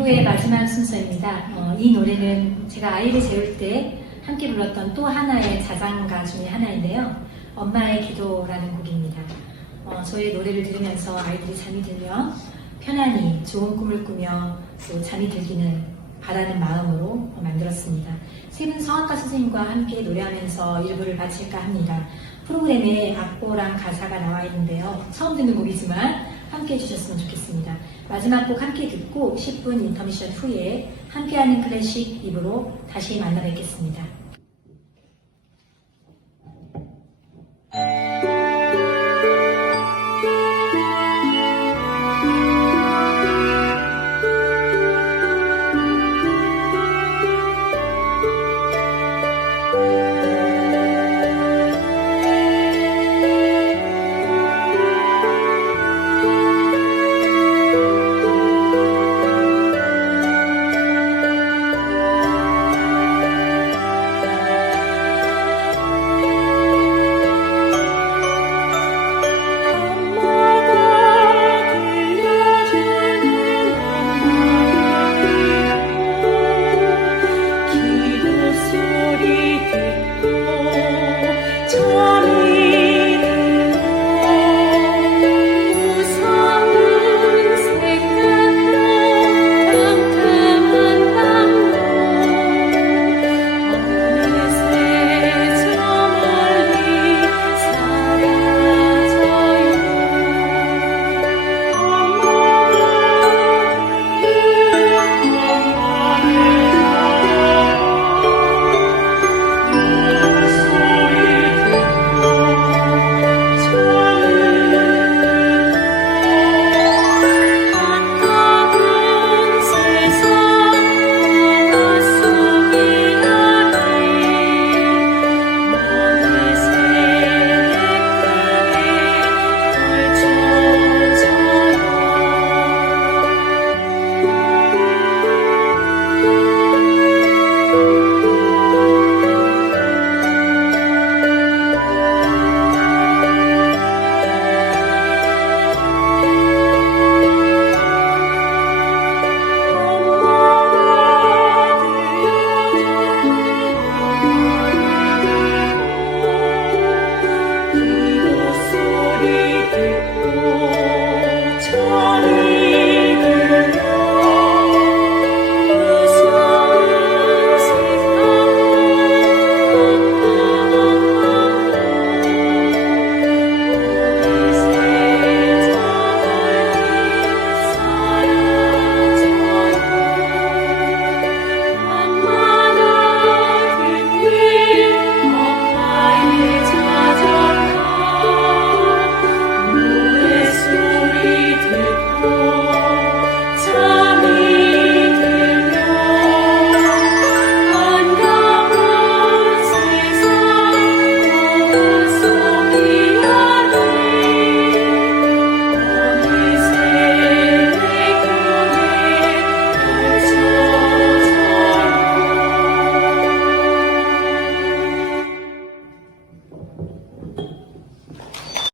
2부의 마지막 순서입니다. 어, 이 노래는 제가 아이를 재울 때 함께 불렀던 또 하나의 자장가 중에 하나인데요. 엄마의 기도라는 곡입니다. 어, 저의 노래를 들으면서 아이들이 잠이 들면 편안히 좋은 꿈을 꾸며 또 잠이 들기는 바라는 마음으로 만들었습니다. 세분 성악가 선생님과 함께 노래하면서 일부를 마칠까 합니다. 프로그램에 악보랑 가사가 나와 있는데요. 처음 듣는 곡이지만 함께 해주셨으면 좋겠습니다. 마지막 곡 함께 듣고 10분 인터미션 후에 함께하는 클래식 입으로 다시 만나 뵙겠습니다.